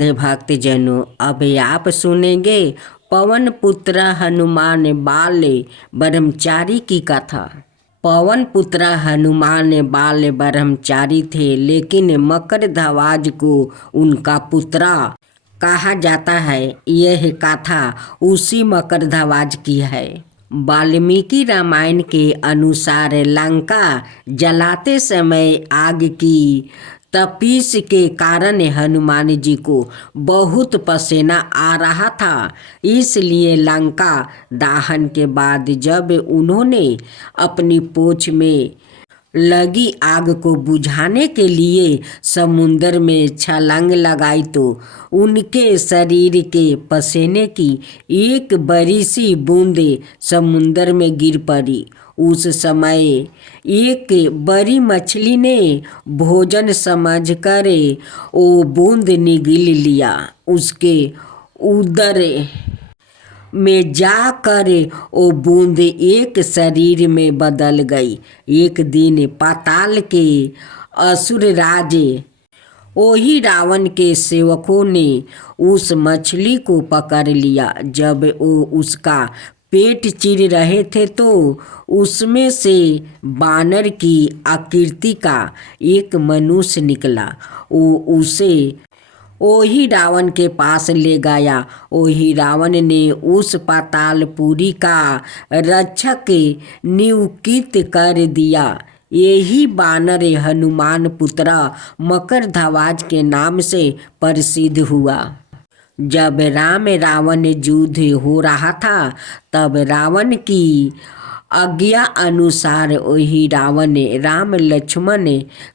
राधे भक्त जनों, अब आप सुनेंगे पवन पुत्र हनुमान बाल ब्रह्मचारी की कथा। पवन पुत्र हनुमान बाल ब्रह्मचारी थे, लेकिन मकरध्वज को उनका पुत्रा कहा जाता है। यह कथा उसी मकरध्वज की है। वाल्मीकि रामायण के अनुसार लंका जलाते समय आग की तपिश के कारण हनुमान जी को बहुत पसीना आ रहा था। इसलिए लंका दहन के बाद जब उन्होंने अपनी पूंछ में लगी आग को बुझाने के लिए समुद्र में छलांग लगाई तो उनके शरीर के पसीने की एक बड़ी सी बूंद समुद्र में गिर पड़ी। उस समय एक बड़ी मछली ने भोजन समझकर वो बूंद निगल लिया। उसके उदर में जाकर वो बूंद एक शरीर में बदल गई। एक दिन पाताल के असुर राज वही रावण के सेवकों ने उस मछली को पकड़ लिया। जब वो उसका पेट चीर रहे थे तो उसमें से बानर की आकृति का एक मनुष्य निकला। वो उसे वही रावण के पास ले गया। वही रावण ने उस पातालपुरी का रक्षक नियुक्त कर दिया। यही बानर हनुमान पुत्र मकरध्वज के नाम से प्रसिद्ध हुआ। जब राम रावण युद्ध हो रहा था, तब रावण की आज्ञा अनुसार वही रावण राम लक्ष्मण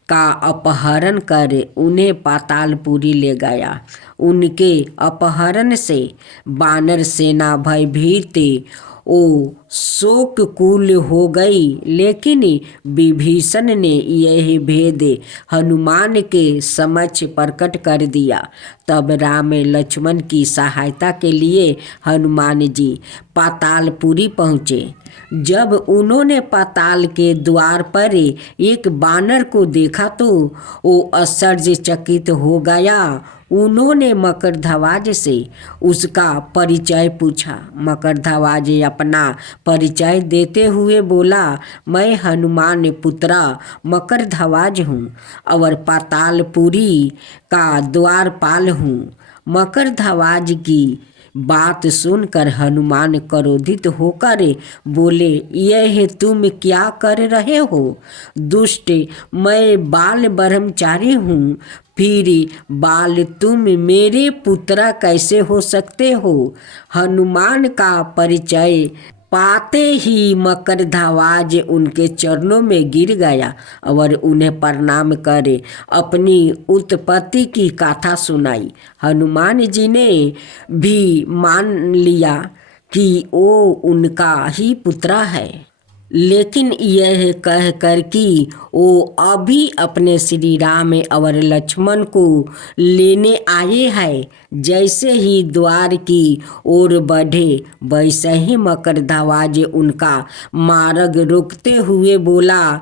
का अपहरण कर उन्हें पातालपुरी ले गया। उनके अपहरण से वानर सेना भयभीत ओ शोककुल हो गई, लेकिन विभीषण ने यह भेद हनुमान के समक्ष प्रकट कर दिया। तब राम लक्ष्मण की सहायता के लिए हनुमान जी पातालपुरी पहुँचे। जब उन्होंने पाताल के द्वार पर एक बानर को देखा तो वो आश्चर्यचकित हो गया। उन्होंने मकरध्वज से उसका परिचय पूछा। मकरध्वज अपना परिचय देते हुए बोला, मैं हनुमान पुत्र मकरध्वज हूँ और पातालपुरी का द्वारपाल हूँ। मकरध्वज की बात सुनकर हनुमान क्रोधित होकर बोले, यह तुम क्या कर रहे हो दुष्ट? मैं बाल ब्रह्मचारी हूँ, फिर बाल तुम मेरे पुत्र कैसे हो सकते हो? हनुमान का परिचय पाते ही मकरध्वज उनके चरणों में गिर गया और उन्हें प्रणाम कर अपनी उत्पत्ति की कथा सुनाई। हनुमान जी ने भी मान लिया कि वो उनका ही पुत्र है, लेकिन यह कहकर कि वो अभी अपने श्री राम और लक्ष्मण को लेने आए हैं। जैसे ही द्वार की ओर बढ़े, वैसे ही मकरध्वज उनका मार्ग रोकते हुए बोला,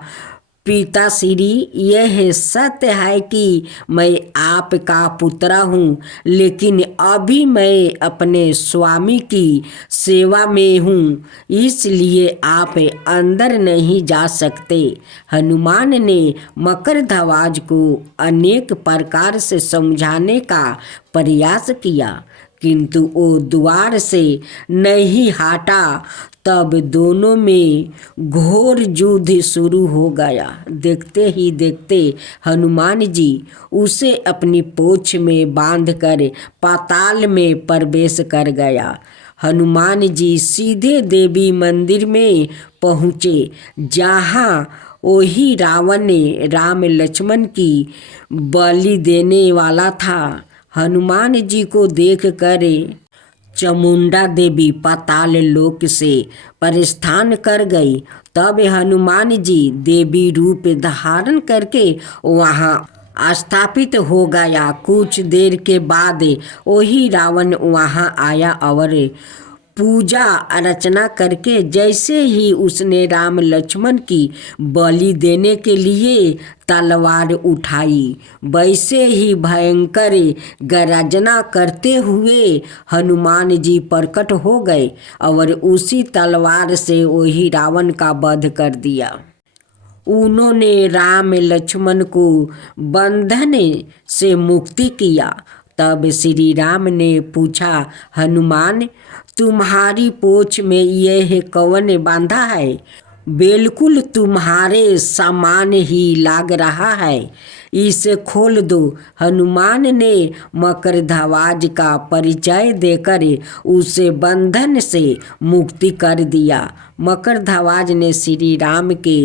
पिताश्री, यह सत्य है कि मैं आपका पुत्र हूँ, लेकिन अभी मैं अपने स्वामी की सेवा में हूँ, इसलिए आप अंदर नहीं जा सकते। हनुमान ने मकरध्वज को अनेक प्रकार से समझाने का प्रयास किया, किंतु वो द्वार से नहीं हटा। तब दोनों में घोर युद्ध शुरू हो गया। देखते ही देखते हनुमान जी उसे अपनी पूंछ में बांधकर पाताल में प्रवेश कर गया। हनुमान जी सीधे देवी मंदिर में पहुँचे, जहाँ वही रावण राम लक्ष्मण की बलि देने वाला था। हनुमान जी को देख कर चामुंडा देवी पाताल लोक से प्रस्थान कर गई। तब हनुमान जी देवी रूप धारण करके वहाँ स्थापित हो गया। कुछ देर के बाद वही रावण वहाँ आया और पूजा अर्चना करके जैसे ही उसने राम लक्ष्मण की बलि देने के लिए तलवार उठाई, वैसे ही भयंकर गर्जना करते हुए हनुमान जी प्रकट हो गए और उसी तलवार से वही रावण का वध कर दिया। उन्होंने राम लक्ष्मण को बंधन से मुक्ति किया। तब श्री राम ने पूछा, हनुमान तुम्हारी पोछ में यह कौन बांधा है? बिल्कुल तुम्हारे समान ही लाग रहा है, इसे खोल दो। हनुमान ने मकरध्वज का परिचय देकर उसे बंधन से मुक्ति कर दिया। मकरध्वज ने श्री राम के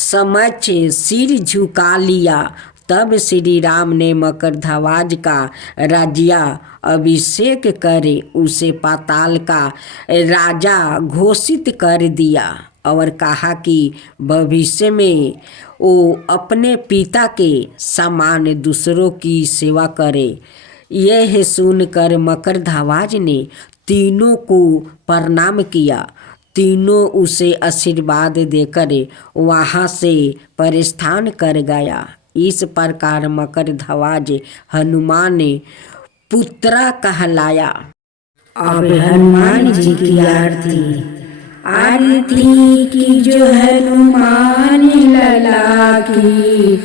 समक्ष सिर झुका लिया। तब श्री राम ने मकरध्वज का राज्य अभिषेक कर उसे पाताल का राजा घोषित कर दिया और कहा कि भविष्य में वो अपने पिता के समान दूसरों की सेवा करे। यह सुनकर मकरध्वज ने तीनों को प्रणाम किया। तीनों उसे आशीर्वाद देकर वहाँ से प्रस्थान कर गया। इस प्रकार मकरध्वज हनुमान पुत्रा कहलाया। अब हनुमान जी की आरती की जो हनुमान लला की,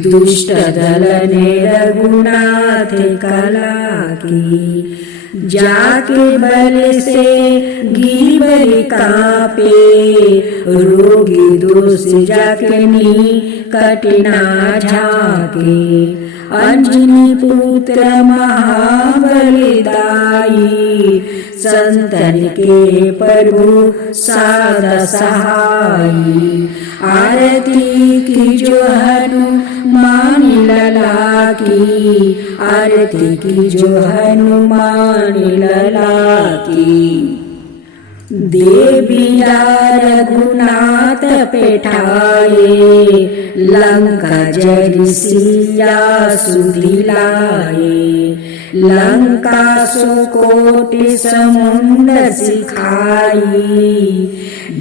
दुष्ट दल ने रघुनाथ कला की। जाके बल से गिरबर कापे, रोगी दोष जाके कटना झाके। अंजनी पुत्र महाबलदाई, संतन के प्रभु सादा सहाई। आरती की जो हनुमान लला की, आरती की जो हनुमान लला की। देविया रघुनाथ पेठाए, लंका जरि सिया सुधिलाए। लंका सुकोटि समुद्र सिखाई,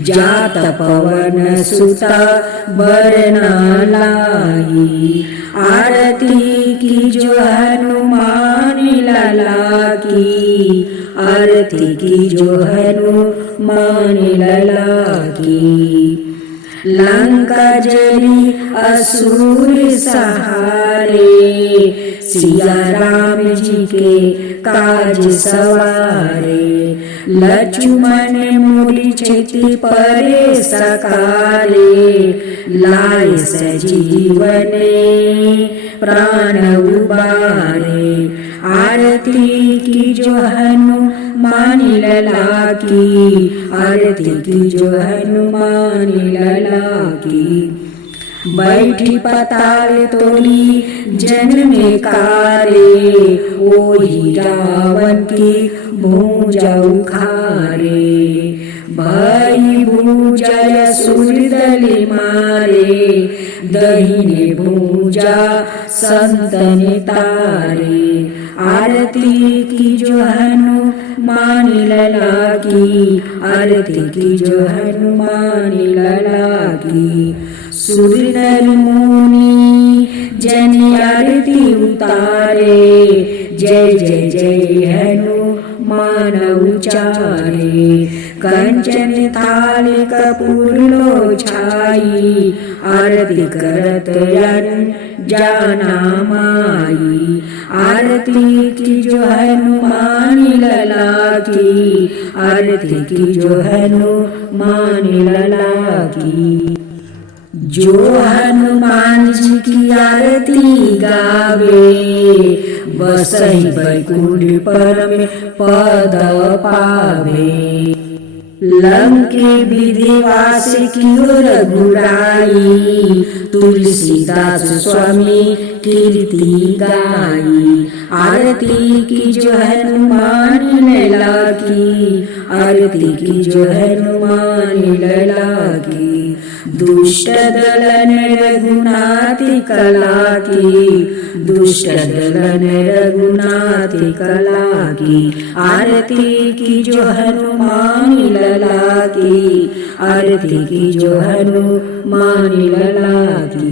जात पवन सुत बरना लाई। आरती की जो हनुमान लला की, आरती की जो हनुमान लला की। लंका जरी असुर सहारे, सिया राम जी के काज सवारे। लक्ष्मण मूल क्षति परे सकारे, लाए सजीवने प्राण उबारे। आरती की जो हनुमान लला की, आरती की जो हनुमान लला की। बैठी पताल तोली जन्मे कारे, ओही रावण की भुजा उखारे। भाई भुजा सुर दल मारे, दहिने भुजा संतन तारे। आरती की जो हनुमान लला की, आरती की जो हनुमान लला की। सुर नर मुनि जन आरती उतारे, जय जय जय हनुमान उचारे। कंचन थाल कपूर लो छाई, आरती करत जाना माई। आरती की जो हनुमान लला की, आरती की जो हनुमान लला की। जो हनुमान जी की आरती गावे, बसहि बैकुंठ परम पद पावे। लंके विधिवास की रघुराई, तुलसीदास स्वामी कीर्ति गाई। आरती की जो हनुमान लला की, आरती की जो हनुमान लला की। दुष्ट दलन रघुनाथ कला की, दुष्ट दलन रघुनाथ कला की, आरती की जो हनुमान लला की, आरती की जो हनुमान लला की।